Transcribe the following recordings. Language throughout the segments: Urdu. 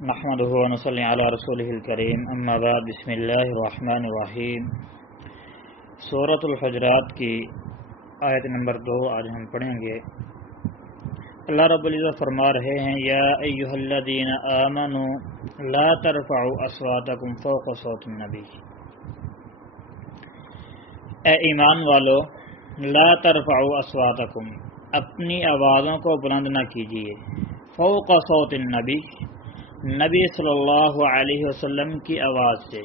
نحمده ونصلي على رسوله الكريم اما بعد بسم اللہ الرحمن الرحیم۔ سورۃ الحجرات کی آیت نمبر 2 آج ہم پڑھیں گے۔ اللہ رب العزت فرما رہے ہیں یا ایھا الذین آمنوا لا ترفعوا اصواتکم فوق صوت النبی، اے ایمان والو لا ترفعوا اصواتکم، اپنی آوازوں کو بلند نہ کیجیے، فوق صوت النبی، نبی صلی اللہ علیہ وسلم کی آواز سے،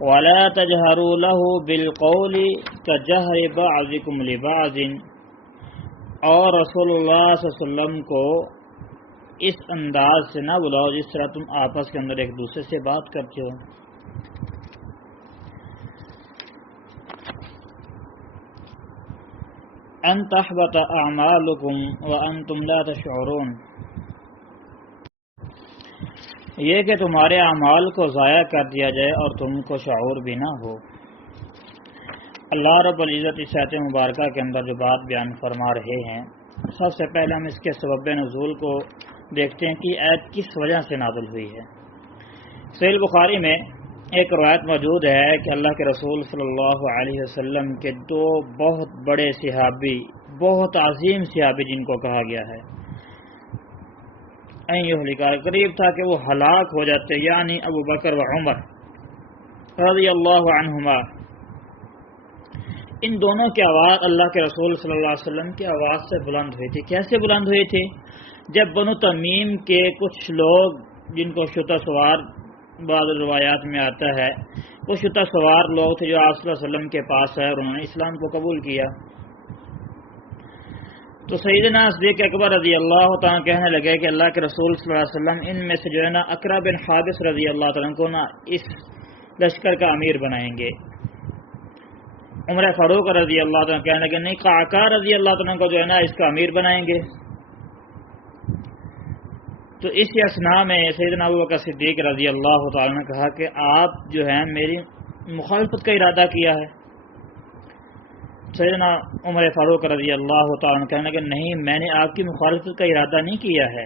وَلَا تَجْهَرُوا لَهُ بِالْقَوْلِ كَجَهْرِ بَعْضِكُمْ لِبَعْضٍ، اور رسول اللہ صلی اللہ علیہ وسلم کو اس انداز سے نہ بلاؤ جس طرح تم آپس کے اندر ایک دوسرے سے بات کرتے ہو۔ أَن تَحْبَطَ أَعْمَالُكُمْ وَأَنْتُمْ لَا تَشْعُرُونَ، یہ کہ تمہارے اعمال کو ضائع کر دیا جائے اور تم کو شعور بھی نہ ہو۔ اللہ رب العزت اس آیت مبارکہ کے اندر جو بات بیان فرما رہے ہیں، سب سے پہلے ہم اس کے سبب نزول کو دیکھتے ہیں کہ آیت کس وجہ سے نازل ہوئی ہے۔ صحیح بخاری میں ایک روایت موجود ہے کہ اللہ کے رسول صلی اللہ علیہ وسلم کے دو بہت بڑے صحابی، بہت عظیم صحابی جن کو کہا گیا ہے، قریب تھا کہ وہ ہلاک ہو جاتے، یعنی ابو بکر و عمر رضی اللہ عنہما، ان دونوں کی آواز اللہ کے رسول صلی اللہ علیہ وسلم کی آواز سے بلند ہوئی تھی۔ کیسے بلند ہوئی تھی؟ جب بنو تمیم کے کچھ لوگ جن کو شتر سوار بعض روایات میں آتا ہے، وہ شتر سوار لوگ تھے جو آپ صلی اللہ علیہ وسلم کے پاس آئے اور انہوں نے اسلام کو قبول کیا، تو سیدنا صدیق اکبر رضی اللہ تعالیٰ کہنے لگے کہ اللہ کے رسول صلی اللہ علیہ وسلم ان میں سے جو ہے نا اقرا بن حابس رضی اللہ تعالیٰ کو نا اس لشکر کا امیر بنائیں گے۔ عمر فاروق رضی اللہ تعالیٰ کہنے لگے نہیں، قعقاع رضی اللہ تعالیٰ کو جو ہے نا اس کا امیر بنائیں گے۔ تو اس اسنا میں سیدنا ابوبکر صدیق رضی اللہ تعالیٰ نے کہا کہ آپ جو ہیں میری مخالفت کا ارادہ کیا ہے۔ سیدنا عمر فاروق رضی اللہ تعالیٰ کہنے کہ نہیں، میں نے آپ کی مخالفت کا ارادہ نہیں کیا ہے۔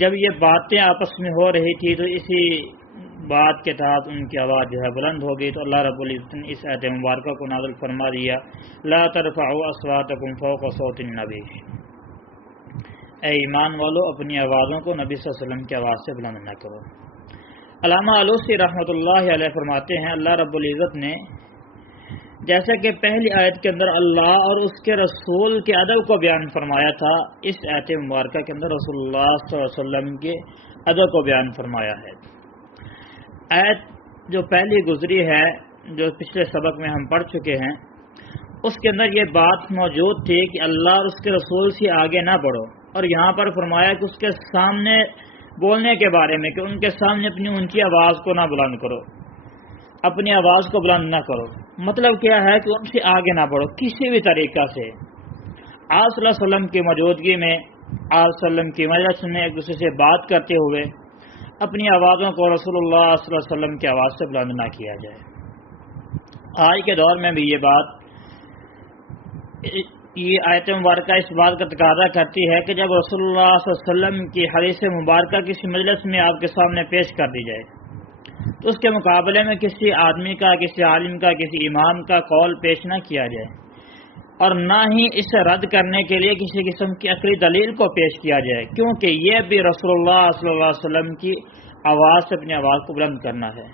جب یہ باتیں آپس میں ہو رہی تھی تو اسی بات کے تحت ان کی آواز جو ہے بلند ہو گئی، تو اللہ رب العزت نے اس آیت مبارکہ کو نازل فرما دیا، لا ترفعوا اصواتکم فوق صوت النبی، اے ایمان والو اپنی آوازوں کو نبی صلی اللہ علیہ وسلم کی آواز سے بلند نہ کرو۔ علامہ علوسی رحمۃ اللہ علیہ فرماتے ہیں اللہ رب العزت نے جیسا کہ پہلی آیت کے اندر اللہ اور اس کے رسول کے ادب کو بیان فرمایا تھا، اس آیت مبارکہ کے اندر رسول اللہ صلی اللہ علیہ وسلم کے ادب کو بیان فرمایا ہے۔ آیت جو پہلی گزری ہے، جو پچھلے سبق میں ہم پڑھ چکے ہیں، اس کے اندر یہ بات موجود تھی کہ اللہ اور اس کے رسول سے آگے نہ بڑھو، اور یہاں پر فرمایا کہ اس کے سامنے بولنے کے بارے میں کہ ان کے سامنے اپنی اونچی آواز کو نہ بلند کرو، اپنی آواز کو بلند نہ کرو۔ مطلب کیا ہے کہ ان سے آگے نہ بڑھو کسی بھی طریقہ سے۔ آپ صلی اللہ علیہ وسلم کی موجودگی میں، آپ صلی اللہ علیہ وسلم کی مجلس میں ایک دوسرے سے بات کرتے ہوئے اپنی آوازوں کو رسول اللہ صلی اللہ علیہ وسلم کی آواز سے بلند نہ کیا جائے۔ آج کے دور میں بھی یہ آیت مبارکہ اس بات کا تقاضا کرتی ہے کہ جب رسول اللہ صلی اللہ علیہ وسلم کی حدیث مبارکہ کسی مجلس میں آپ کے سامنے پیش کر دی جائے تو اس کے مقابلے میں کسی آدمی کا، کسی عالم کا، کسی امام کا قول پیش نہ کیا جائے، اور نہ ہی اسے رد کرنے کے لیے کسی قسم کی عقلی دلیل کو پیش کیا جائے، کیونکہ یہ بھی رسول اللہ صلی اللہ علیہ وسلم کی آواز سے اپنی آواز کو بلند کرنا ہے،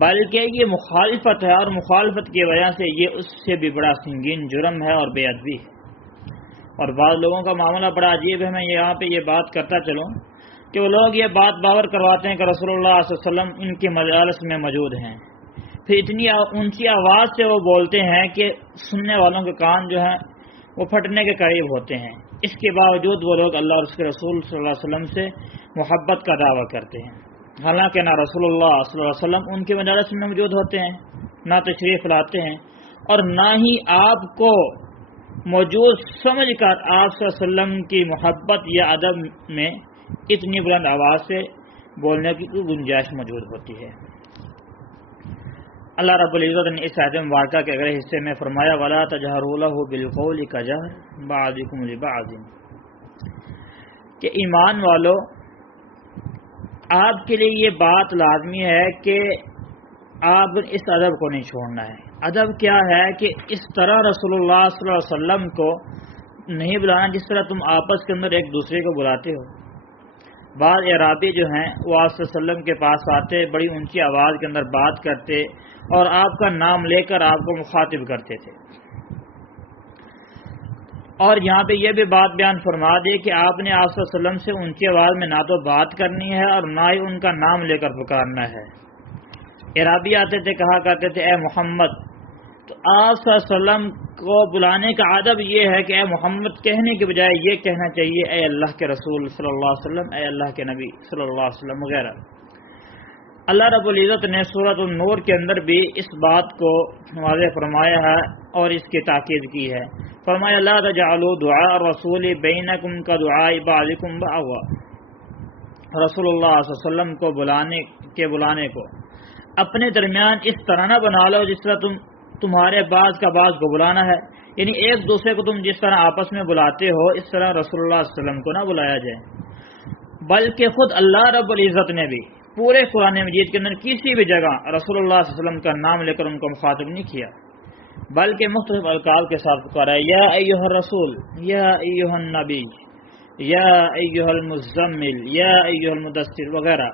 بلکہ یہ مخالفت ہے، اور مخالفت کی وجہ سے یہ اس سے بھی بڑا سنگین جرم ہے اور بے ادبی ہے۔ اور بعض لوگوں کا معاملہ بڑا عجیب ہے، میں یہاں پہ یہ بات کرتا چلوں کہ وہ لوگ یہ بات باور کرواتے ہیں کہ رسول اللہ صلی اللہ علیہ وسلم ان کی مجالس میں موجود ہیں، پھر اتنی اونچی آواز سے وہ بولتے ہیں کہ سننے والوں کے کان جو ہیں وہ پھٹنے کے قریب ہوتے ہیں۔ اس کے باوجود وہ لوگ اللہ اور اس کے رسول صلی اللہ علیہ وسلم سے محبت کا دعویٰ کرتے ہیں، حالانکہ نہ رسول اللہ صلی اللہ علیہ وسلم ان کی مجالس میں موجود ہوتے ہیں، نہ تشریف لاتے ہیں، اور نہ ہی آپ کو موجود سمجھ کر آپ صلی اللہ علیہ وسلم کی محبت یا ادب میں اتنی بلند آواز سے بولنے کی کوئی گنجائش موجود ہوتی ہے۔ اللہ رب العزت نے اس آیت مبارکہ کے اگلے حصے میں فرمایا وَلَا تَجْهَرُوا لَهُ بِالْقَوْلِ كَجَهْرِ بَعْضِكُمْ لِبَعْضٍ، کہ ایمان والو آپ کے لیے یہ بات لازمی ہے کہ آپ اس ادب کو نہیں چھوڑنا ہے۔ ادب کیا ہے کہ اس طرح رسول اللہ صلی اللہ علیہ وسلم کو نہیں بلانا جس طرح تم آپس کے اندر ایک دوسرے کو بلاتے ہو۔ بعض اعرابی جو ہیں وہ آپ صلی اللہ علیہ وسلم کے پاس آتے، بڑی اونچی آواز کے اندر بات کرتے اور آپ کا نام لے کر آپ کو مخاطب کرتے تھے۔ اور یہاں پہ یہ بھی بات بیان فرما دے کہ آپ نے آپ صلی اللہ علیہ وسلم سے اونچی آواز میں نہ تو بات کرنی ہے اور نہ ہی ان کا نام لے کر پکارنا ہے۔ اعرابی آتے تھے، کہا کرتے تھے اے محمد، تو آپ صلی اللہ علیہ وسلم کو بلانے کا ادب یہ ہے کہ اے محمد کہنے کے بجائے یہ کہنا چاہیے اے اللہ کے رسول صلی اللہ علیہ وسلم، اے اللہ کے نبی صلی اللہ علیہ وسلم وغیرہ۔ اللہ رب العزت نے سورۃ النور کے اندر بھی اس بات کو واضح فرمایا ہے اور اس کی تاکید کی ہے۔ فرمایا لا تجعلوا دعاء الرسول بینکم کدعاء بعضکم بعضا، رسول اللہ صلی اللہ علیہ وسلم کو بلانے کو اپنے درمیان اس طرح نہ بنا لو جس طرح تمہارے بعض کا بعض کو بلانا ہے، یعنی ایک دوسرے کو تم جس طرح آپس میں بلاتے ہو اس طرح رسول اللہ صلی اللہ علیہ وسلم کو نہ بلایا جائے۔ بلکہ خود اللہ رب العزت نے بھی پورے قرآن مجید کے اندر کسی بھی جگہ رسول اللہ صلی اللہ علیہ وسلم کا نام لے کر ان کو مخاطب نہیں کیا، بلکہ مختلف القاب کے ساتھ پکارا ہے، یا ایھا الرسول، یا ایھا النبی، یا ایھا المزمل، یا ایھا المدثر وغیرہ۔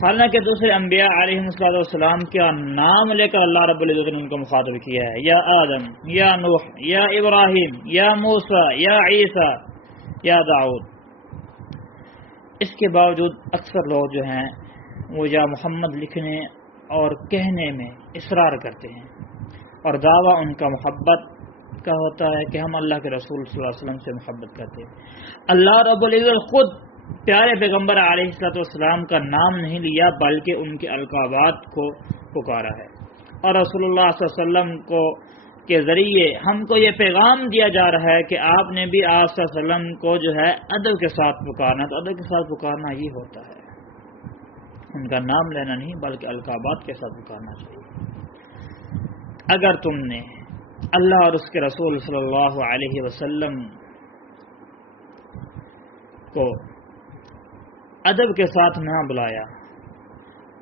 حالانکہ دوسرے انبیاء علیہ السلام کا نام لے کر اللہ رب العزت نے ان کو مخاطب کیا ہے، یا آدم، یا نوح، یا ابراہیم، یا موسیٰ، یا عیسیٰ، یا داؤد۔ اس کے باوجود اکثر لوگ جو ہیں وہ یا محمد لکھنے اور کہنے میں اصرار کرتے ہیں اور دعویٰ ان کا محبت کا ہوتا ہے کہ ہم اللہ کے رسول صلی اللہ علیہ وسلم سے محبت کرتے ہیں۔ اللہ رب العزت خود پیارے پیغمبر علیہ السلام کا نام نہیں لیا بلکہ ان کے القابات کو پکارا ہے، اور رسول اللہ صلی اللہ علیہ وسلم کو کے ذریعے ہم کو یہ پیغام دیا جا رہا ہے کہ آپ نے بھی آپ صلی اللہ علیہ وسلم کو جو ہے ادب کے ساتھ پکارنا، تو ادب کے ساتھ پکارنا یہ ہوتا ہے، ان کا نام لینا نہیں بلکہ القابات کے ساتھ پکارنا چاہیے۔ اگر تم نے اللہ اور اس کے رسول صلی اللہ علیہ وسلم کو ادب کے ساتھ نہ بلایا،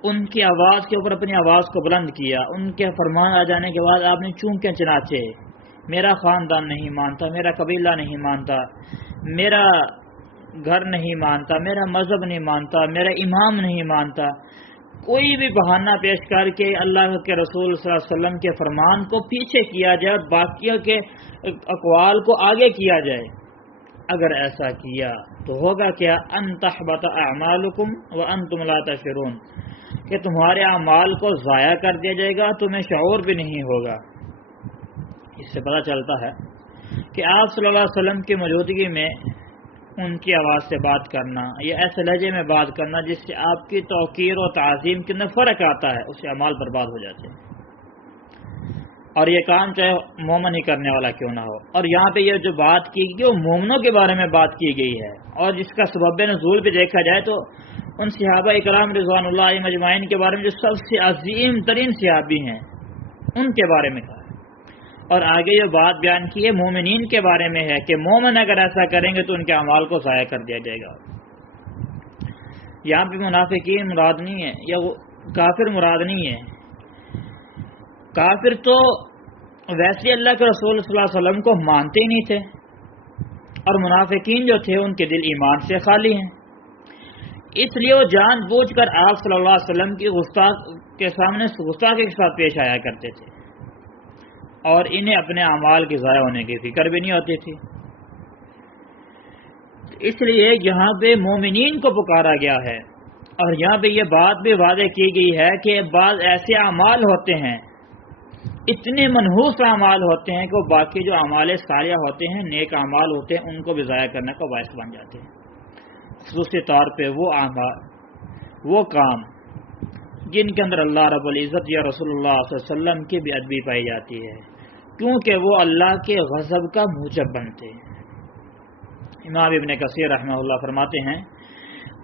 ان کی آواز کے اوپر اپنی آواز کو بلند کیا، ان کے فرمان آ جانے کے بعد آپ نے چونکے چناچے میرا خاندان نہیں مانتا، میرا قبیلہ نہیں مانتا، میرا گھر نہیں مانتا، میرا مذہب نہیں مانتا، میرا امام نہیں مانتا، کوئی بھی بہانہ پیش کر کے اللہ کے رسول صلی اللہ علیہ وسلم کے فرمان کو پیچھے کیا جائے اور باقیوں کے اقوال کو آگے کیا جائے، اگر ایسا کیا تو ہوگا کیا؟ ان تحبط اعمالکم وانتم لا تشعرون، کہ تمہارے اعمال کو ضائع کر دیا جائے گا، تمہیں شعور بھی نہیں ہوگا۔ اس سے پتہ چلتا ہے کہ آپ صلی اللہ علیہ وسلم کی موجودگی میں ان کی آواز سے بات کرنا یا ایسے لہجے میں بات کرنا جس سے آپ کی توقیر و تعظیم کے اندر فرق آتا ہے، اس سے اعمال برباد ہو جاتے ہیں، اور یہ کام چاہے مومن ہی کرنے والا کیوں نہ ہو۔ اور یہاں پہ یہ جو بات کی گئی وہ مومنوں کے بارے میں بات کی گئی ہے، اور جس کا سبب نزول بھی دیکھا جائے تو ان صحابہ اکرام رضوان اللہ علیہم اجمعین کے بارے میں جو سب سے عظیم ترین صحابی ہیں ان کے بارے میں کہا ہے، اور آگے یہ بات بیان کی ہے مومنین کے بارے میں ہے کہ مومن اگر ایسا کریں گے تو ان کے اعمال کو ضائع کر دیا جائے گا۔ یہاں پہ منافقین مراد نہیں ہے یا کافر مراد نہیں ہے، کافر تو ویسے اللہ کے رسول صلی اللہ علیہ وسلم کو مانتے ہی نہیں تھے، اور منافقین جو تھے ان کے دل ایمان سے خالی ہیں، اس لیے وہ جان بوجھ کر آپ صلی اللہ علیہ وسلم کی کے سامنے گستاخی کے ساتھ پیش آیا کرتے تھے، اور انہیں اپنے اعمال کے ضائع ہونے کی فکر بھی نہیں ہوتی تھی۔ اس لیے یہاں پہ مومنین کو پکارا گیا ہے، اور یہاں پہ یہ بات بھی واضح کی گئی ہے کہ بعض ایسے اعمال ہوتے ہیں، اتنے منحوس اعمال ہوتے ہیں کہ وہ باقی جو اعمال صالحہ ہوتے ہیں، نیک اعمال ہوتے ہیں، ان کو بھی ضائع کرنے کا باعث بن جاتے ہیں، خصوصی طور پہ وہ اعمال، وہ کام جن کے اندر اللہ رب العزت یا رسول اللہ صلی اللہ علیہ وسلم کی بے ادبی پائی جاتی ہے، کیونکہ وہ اللہ کے غضب کا موجب بنتے ہیں۔ امام ابن کثیر رحمہ اللہ فرماتے ہیں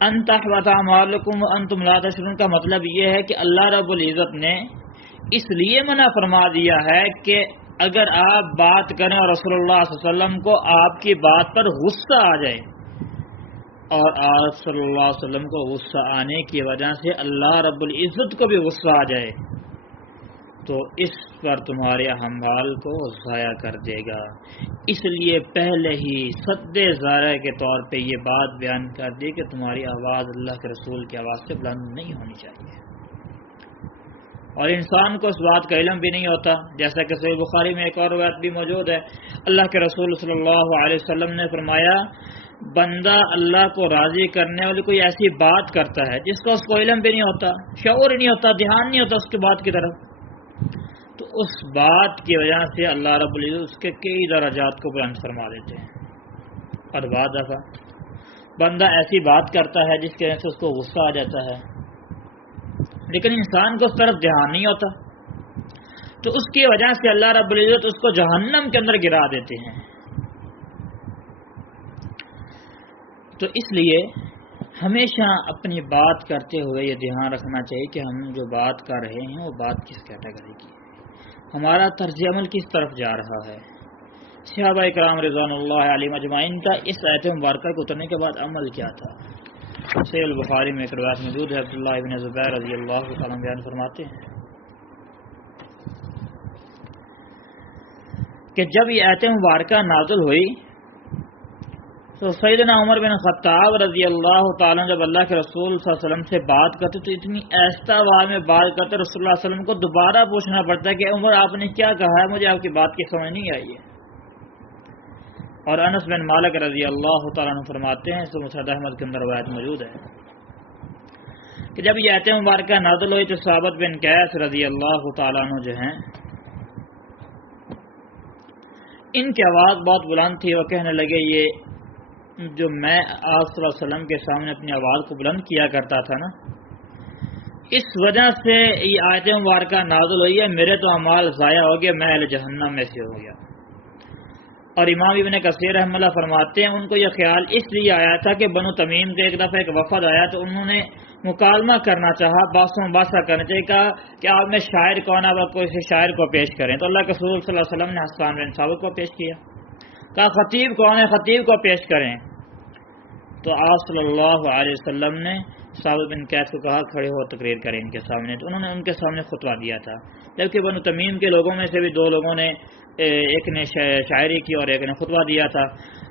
ان تحبط اعمالکم وانتم لا تشعرون کا مطلب یہ ہے کہ اللہ رب العزت نے اس لیے منع فرما دیا ہے کہ اگر آپ بات کریں اور رسول اللہ صلی اللہ علیہ وسلم کو آپ کی بات پر غصہ آ جائے اور آپ صلی اللہ علیہ وسلم کو غصہ آنے کی وجہ سے اللہ رب العزت کو بھی غصہ آ جائے تو اس پر تمہارے اعمال کو ضائع کر دے گا. اس لیے پہلے ہی سد ذرائع کے طور پہ یہ بات بیان کر دی کہ تمہاری آواز اللہ کے رسول کی آواز سے بلند نہیں ہونی چاہیے. اور انسان کو اس بات کا علم بھی نہیں ہوتا، جیسا کہ صحیح بخاری میں ایک اور روایت بھی موجود ہے، اللہ کے رسول صلی اللہ علیہ وسلم نے فرمایا بندہ اللہ کو راضی کرنے والی کوئی ایسی بات کرتا ہے جس کا اس کو علم بھی نہیں ہوتا، شعور نہیں ہوتا، دھیان نہیں ہوتا اس کی بات کی طرف، تو اس بات کی وجہ سے اللہ رب العزت اس کے کئی درجات کو بلند فرما دیتے ہیں. اور بعض دفعہ بندہ ایسی بات کرتا ہے جس کی وجہ سے اس کو غصہ آ جاتا ہے، لیکن انسان کو اس طرف دھیان نہیں ہوتا، تو اس کی وجہ سے اللہ رب العزت اس کو جہنم کے اندر گرا دیتے ہیں. تو اس لیے ہمیشہ اپنی بات کرتے ہوئے یہ دھیان رکھنا چاہیے کہ ہم جو بات کر رہے ہیں وہ بات کس کیٹیگری کی ہے، ہمارا طرز عمل کس طرف جا رہا ہے. صحابہ کرام رضوان اللہ علیہم اجمعین کا اس آیت مبارکہ کو اترنے کے بعد عمل کیا تھا. صحیح البخاری میں ایک روایت موجود ہے، عبداللہ ابن زبیر رضی اللہ عنہ بیان فرماتے ہیں کہ جب یہ آیت مبارکہ نازل ہوئی تو سیدنا عمر بن خطاب رضی اللہ تعالیٰ جب اللہ کے رسول صلی اللہ علیہ وسلم سے بات کرتے تو اتنی آہستہ آواز میں بات کرتے رسول اللہ علیہ وسلم کو دوبارہ پوچھنا پڑتا ہے کہ عمر آپ نے کیا کہا ہے، مجھے آپ کی بات کی سمجھ نہیں آئی ہے. اور انس بن مالک رضی اللہ تعالیٰ عنہ فرماتے ہیں، اس مسند احمد کے اندر روایت موجود ہے کہ جب یہ آیت مبارکہ نازل ہوئی تو ثابت بن قیس رضی اللہ تعالیٰ عنہ جو ہیں ان کی آواز بہت بلند تھی، وہ کہنے لگے یہ جو میں آپ صلی اللہ علیہ وسلم کے سامنے اپنی آواز کو بلند کیا کرتا تھا نا، اس وجہ سے یہ آیت مبارکہ نازل ہوئی ہے، میرے تو اعمال ضائع ہو گئے، میں اہل جہنم میں سے ہو گیا. اور امام ابن کثیر رحمہ اللہ فرماتے ہیں ان کو یہ خیال اس لیے آیا تھا کہ بنو تمیم کے ایک دفعہ ایک وفد آیا تو انہوں نے مکالمہ کرنا چاہا، باسوں باسا کرنا چاہیے، کہا کہ آپ میں شاعر کون ہے، آپ کوئی شاعر کو پیش کریں. تو اللہ کے رسول صلی اللہ علیہ وسلم نے حسان بن ثابت کو پیش کیا. کہا خطیب کون ہے، خطیب کو پیش کریں. تو آپ صلی اللہ علیہ وسلم نے ثابت بن قیس کو کہا کھڑے ہو تقریر کریں ان کے سامنے. تو انہوں نے ان کے سامنے خطبہ دیا تھا، جبکہ بنو تمیم کے لوگوں میں سے بھی دو لوگوں نے، ایک نے شاعری کی اور ایک نے خطبہ دیا تھا.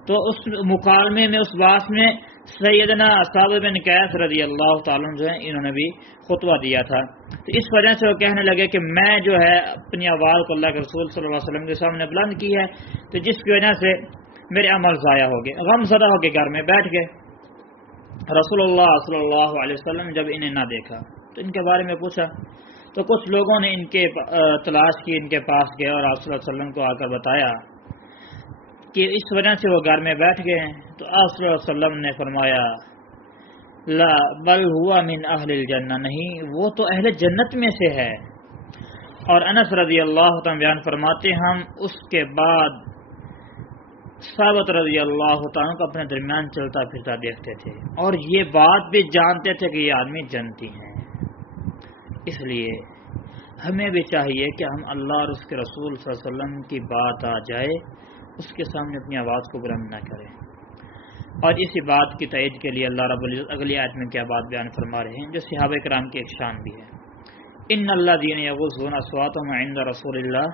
تو اس مکالمے میں اس بات میں سیدنا ثابت بن قیس رضی اللہ تعالیٰ جو ہیں انہوں نے بھی خطبہ دیا تھا. تو اس وجہ سے وہ کہنے لگے کہ میں جو ہے اپنی آواز کو اللہ کے رسول صلی اللہ علیہ وسلم کے سامنے بلند کی ہے، تو جس کی وجہ سے میرے عمل ضائع ہو گئے. غم زدہ ہو کے گھر میں بیٹھ گئے. رسول اللہ صلی اللہ علیہ وسلم جب انہیں نہ دیکھا تو ان کے بارے میں پوچھا، تو کچھ لوگوں نے ان کے تلاش کی، ان کے پاس گئے اور آپ صلی اللہ علیہ وسلم کو آ کر بتایا کہ اس وجہ سے وہ گھر میں بیٹھ گئے ہیں. تو آپ صلی اللہ علیہ وسلم نے فرمایا لا بل ہوا من اہل الجنہ، نہیں وہ تو اہل جنت میں سے ہے. اور انس رضی اللہ تعالیٰ بیان فرماتے ہم اس کے بعد ثابت رضی اللہ تعالیٰ کو اپنے درمیان چلتا پھرتا دیکھتے تھے اور یہ بات بھی جانتے تھے کہ یہ آدمی جنتی ہیں. اس لیے ہمیں بھی چاہیے کہ ہم اللہ اور اس کے رسول صلی اللہ علیہ وسلم کی بات آ جائے اس کے سامنے اپنی آواز کو بلند نہ کریں. اور اسی بات کی تائید کے لیے اللہ رب العزت اگلی آیت میں کیا بات بیان فرما رہے ہیں جو صحابہ کرام کی ایک شان بھی ہے. ان الذین یغضون اصواتهم عند رسول اللہ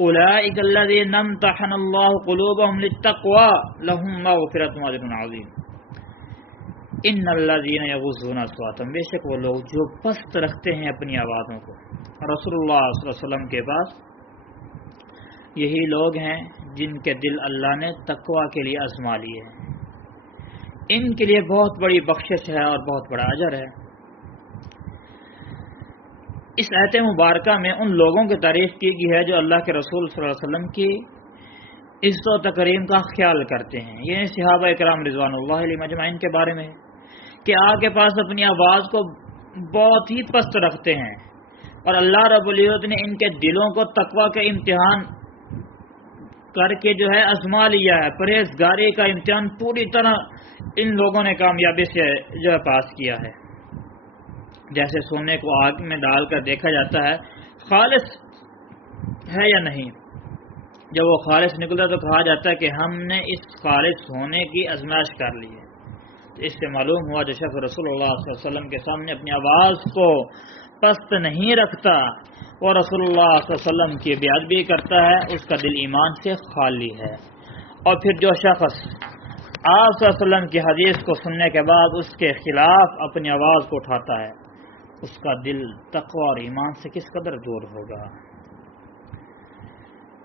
اولئک الذین امتحن اللہ قلوبهم للتقوى لهم مغفرۃ واجر عظیم. ان الذین یغضون اصواتهم، بے شک وہ لوگ جو پست رکھتے ہیں اپنی آوازوں کو رسول اللہ صلی اللہ علیہ وسلم کے پاس، یہی لوگ ہیں جن کے دل اللہ نے تقوی کے لیے آزما لیے ہیں. ان کے لیے بہت بڑی بخشش ہے اور بہت بڑا اجر ہے. اس آیت مبارکہ میں ان لوگوں کی تعریف کی گئی ہے جو اللہ کے رسول صلی اللہ علیہ وسلم کی عزت و تکریم کا خیال کرتے ہیں. یہ صحابہ کرام رضوان اللہ علیہم اجمعین کے بارے میں کہ آپ کے پاس اپنی آواز کو بہت ہی پست رکھتے ہیں اور اللہ رب العزت نے ان کے دلوں کو تقوی کا امتحان کر کے جو ہے آزما لیا ہے. پرہیزگاری کا امتحان پوری طرح ان لوگوں نے کامیابی سے جو ہے پاس کیا ہے. جیسے سونے کو آگ میں ڈال کر دیکھا جاتا ہے خالص ہے یا نہیں، جب وہ خالص نکلتا تو کہا جاتا ہے کہ ہم نے اس خالص ہونے کی آزمائش کر لی ہے. اس سے معلوم ہوا جو شخص رسول اللہ صلی اللہ علیہ وسلم کے سامنے اپنی آواز کو پست نہیں رکھتا اور رسول اللہ صلی اللہ علیہ وسلم کی بیعت کرتا ہے، اس کا دل ایمان سے خالی ہے۔ اور پھر جو شخص آپ صلی اللہ علیہ وسلم کی حدیث کو سننے کے بعد اس کے خلاف اپنی آواز کو اٹھاتا ہے، اس کا دل تقوی اور ایمان سے کس قدر دور ہوگا۔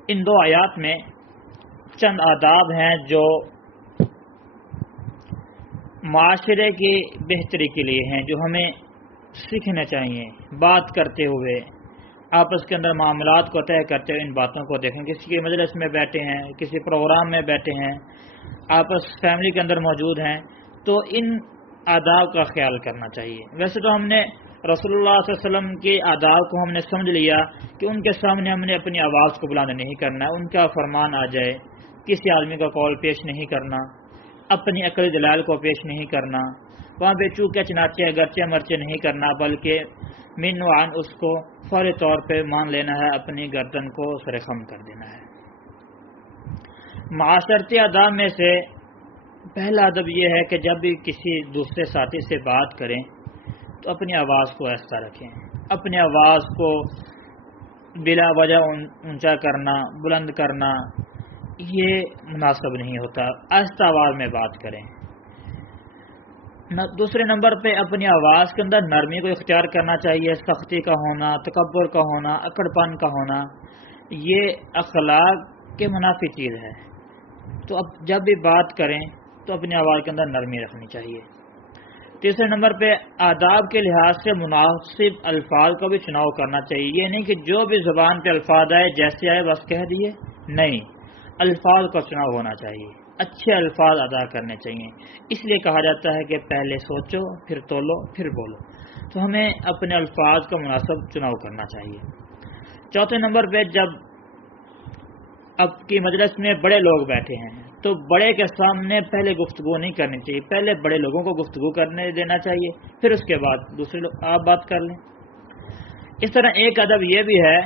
ان دو آیات میں چند آداب ہیں جو معاشرے کی بہتری کے لیے ہیں، جو ہمیں سیکھنا چاہیے۔ بات کرتے ہوئے، آپس کے اندر معاملات کو طے کرتے ہوئے ان باتوں کو دیکھیں۔ کسی کے مجلس میں بیٹھے ہیں، کسی پروگرام میں بیٹھے ہیں، آپس فیملی کے اندر موجود ہیں، تو ان آداب کا خیال کرنا چاہیے۔ ویسے تو ہم نے رسول اللہ صلی اللہ علیہ وسلم کے آداب کو ہم نے سمجھ لیا کہ ان کے سامنے ہم نے اپنی آواز کو بلند نہیں کرنا ہے، ان کا فرمان آ جائے، کسی آدمی کا قول پیش نہیں کرنا، اپنی عقلی دلائل کو پیش نہیں کرنا، وہاں پہ چوکے چناچے گرچے مرچے نہیں کرنا، بلکہ من وعن اس کو فوری طور پہ مان لینا ہے، اپنی گردن کو سرخم کر دینا ہے۔ معاشرتی آداب میں سے پہلا ادب یہ ہے کہ جب بھی کسی دوسرے ساتھی سے بات کریں تو اپنی آواز کو آہستہ رکھیں۔ اپنی آواز کو بلا وجہ اونچا کرنا، بلند کرنا، یہ مناسب نہیں ہوتا۔ آہستہ آواز میں بات کریں۔ دوسرے نمبر پہ اپنی آواز کے اندر نرمی کو اختیار کرنا چاہیے۔ سختی کا ہونا، تکبر کا ہونا، اکڑ پن کا ہونا، یہ اخلاق کے منافی چیز ہے۔ تو اب جب بھی بات کریں تو اپنی آواز کے اندر نرمی رکھنی چاہیے۔ تیسرے نمبر پہ آداب کے لحاظ سے مناسب الفاظ کا بھی چناؤ کرنا چاہیے۔ یہ نہیں کہ جو بھی زبان پہ الفاظ آئے جیسے آئے بس کہہ دیے، نہیں، الفاظ کا چناؤ ہونا چاہیے، اچھے الفاظ ادا کرنے چاہیے۔ اس لیے کہا جاتا ہے کہ پہلے سوچو، پھر تولو، پھر بولو۔ تو ہمیں اپنے الفاظ کا مناسب چناؤ کرنا چاہیے۔ چوتھے نمبر پہ جب اب کی مجلس میں بڑے لوگ بیٹھے ہیں تو بڑے کے سامنے پہلے گفتگو نہیں کرنی چاہیے، پہلے بڑے لوگوں کو گفتگو کرنے دینا چاہیے، پھر اس کے بعد دوسرے لوگ آپ بات کر لیں۔ اس طرح ایک ادب یہ بھی ہے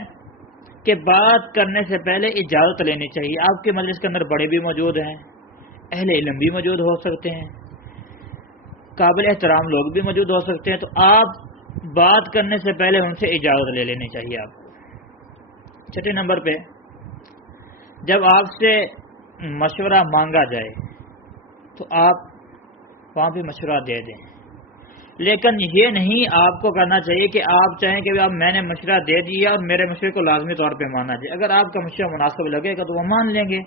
کہ بات کرنے سے پہلے اجازت لینی چاہیے۔ آپ کے مجلس کے اندر بڑے بھی موجود ہیں، اہل علم بھی موجود ہو سکتے ہیں، قابل احترام لوگ بھی موجود ہو سکتے ہیں، تو آپ بات کرنے سے پہلے ان سے اجازت لے لینی چاہیے آپ کو۔ چھٹے نمبر پہ جب آپ سے مشورہ مانگا جائے تو آپ وہاں پہ مشورہ دے دیں، لیکن یہ نہیں آپ کو کرنا چاہیے کہ آپ چاہیں کہ اب میں نے مشورہ دے دیا اور میرے مشورے کو لازمی طور پہ مانا جائے۔ اگر آپ کا مشورہ مناسب لگے گا تو وہ مان لیں گے،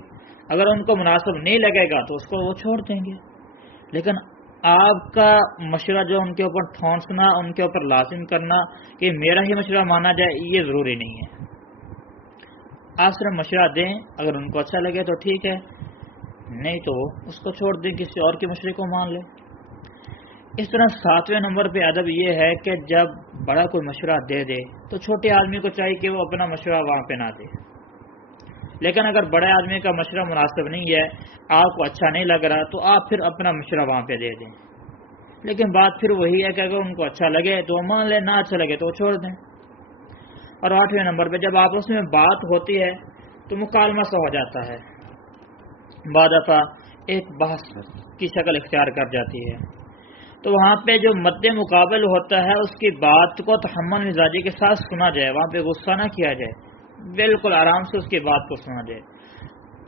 اگر ان کو مناسب نہیں لگے گا تو اس کو وہ چھوڑ دیں گے، لیکن آپ کا مشورہ جو ان کے اوپر ٹھونسنا، ان کے اوپر لازم کرنا کہ میرا ہی مشورہ مانا جائے، یہ ضروری نہیں ہے۔ آپ صرف مشورہ دیں، اگر ان کو اچھا لگے تو ٹھیک ہے، نہیں تو اس کو چھوڑ دیں، کسی اور کے مشورے کو مان لیں۔ اس طرح ساتویں نمبر پہ ادب یہ ہے کہ جب بڑا کوئی مشورہ دے دے تو چھوٹے آدمی کو چاہیے کہ وہ اپنا مشورہ وہاں پہ نہ دے، لیکن اگر بڑے آدمی کا مشورہ مناسب نہیں ہے، آپ کو اچھا نہیں لگ رہا، تو آپ پھر اپنا مشورہ وہاں پہ دے دیں، لیکن بات پھر وہی ہے کہ اگر ان کو اچھا لگے تو وہ مان لیں، نہ اچھا لگے تو وہ چھوڑ دیں۔ اور آٹھویں نمبر پہ جب آپس میں بات ہوتی ہے تو مکالمہ سا ہو جاتا ہے، بعض دفعہ ایک بحث کی شکل اختیار کر جاتی ہے، تو وہاں پہ جو مد مقابل ہوتا ہے اس کی بات کو تحمل مزاجی کے ساتھ سنا جائے، وہاں پہ غصہ نہ کیا جائے، بالکل آرام سے اس کی بات کو سنا جائے۔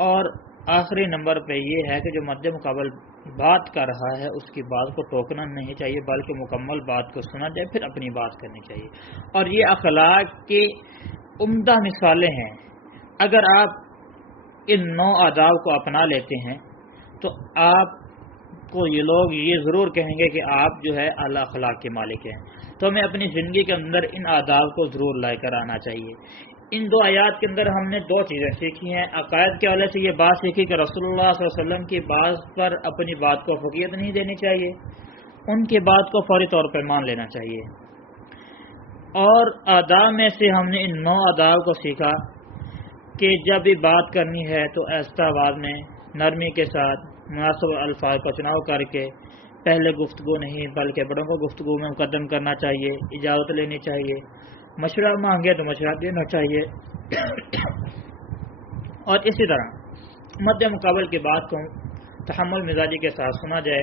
اور آخری نمبر پہ یہ ہے کہ جو مد مقابل بات کر رہا ہے اس کی بات کو ٹوکنا نہیں چاہیے، بلکہ مکمل بات کو سنا جائے، پھر اپنی بات کرنی چاہیے۔ اور یہ اخلاق کی عمدہ مثالیں ہیں۔ اگر آپ ان 9 آداب کو اپنا لیتے ہیں تو آپ کو یہ لوگ یہ ضرور کہیں گے کہ آپ جو ہے اعلیٰ اخلاق کے مالک ہیں۔ تو ہمیں اپنی زندگی کے اندر ان آداب کو ضرور لے کر آنا چاہیے۔ ان 2 آیات کے اندر ہم نے 2 چیزیں سیکھی ہیں۔ عقائد کے حوالے سے یہ بات سیکھی کہ رسول اللہ صلی اللہ علیہ وسلم کی بات پر اپنی بات کو فوقیت نہیں دینی چاہیے، ان کی بات کو فوری طور پر مان لینا چاہیے۔ اور آداب میں سے ہم نے ان 9 آداب کو سیکھا کہ جب بھی بات کرنی ہے تو آہستہ آواز میں نرمی کے ساتھ مناسب الفاظ کا چناؤ کر کے پہلے گفتگو نہیں بلکہ بڑوں کو گفتگو میں مقدم کرنا چاہیے، اجازت لینی چاہیے، مشورہ مانگے تو مشورہ دینا چاہیے، اور اسی طرح مد مقابل کی بات کو تحمل مزاجی کے ساتھ سنا جائے،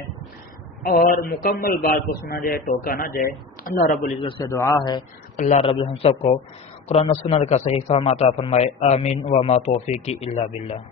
اور مکمل بات کو سنا جائے، ٹوکا نہ جائے۔ اللہ رب العزت سے دعا ہے اللہ رب العزت ہم سب کو قرآن و سنت کا صحیح فہم عطا فرمائے، آمین وما توفیقی الا باللہ۔